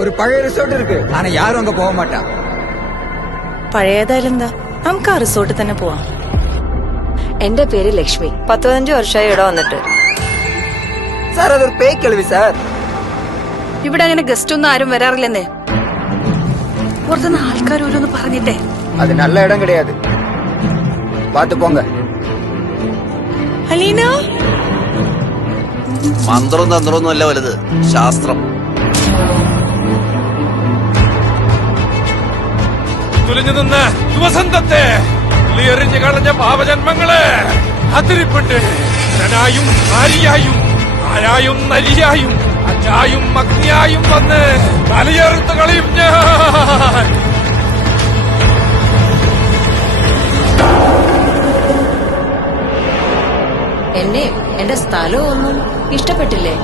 ஒரு பழைய ரிசோர்ட் இருக்கு, ஆனா யாரும் அங்க போக மாட்டா. പഴയതായാലും എന്താ, നമുക്ക് ആ റിസോർട്ടിൽ തന്നെ പോവാം. എന്റെ പേര് ലക്ഷ്മി. 15 വർഷമായി ഇവിടെ വന്നിട്ട്. சார் அது ஒரு பேய் கேள்வி சார். ഇവിടെ അങ്ങനെ ഗസ്റ്റ് ഒന്നും ആരും വരാറില്ലെന്നേ. പുറത്തുനിന്ന് ആൾക്കാർ ഓരോന്ന് പറഞ്ഞിട്ടേ. அது நல்ல இடம் கிடையாது, பாத்து போங்க. അലീന, മന്ത്രവും തന്ത്രമൊന്നും അല്ല വലുത്, ശാസ്ത്രം. തുലഞ്ഞു നിന്ന് യുവസന്തത്തെ എറിഞ്ഞു കളഞ്ഞ പാപജന്മങ്ങളെ അതിരിപ്പെട്ട് ായും ആരിയായും ആരായും നരിയായും അജായും അഗ്നിയായും വന്ന് തലയേറുത്ത് കളയും ഞാൻ. എന്നെ എന്റെ സ്ഥലവും ഒന്നും ഇഷ്ടപ്പെട്ടില്ലേ?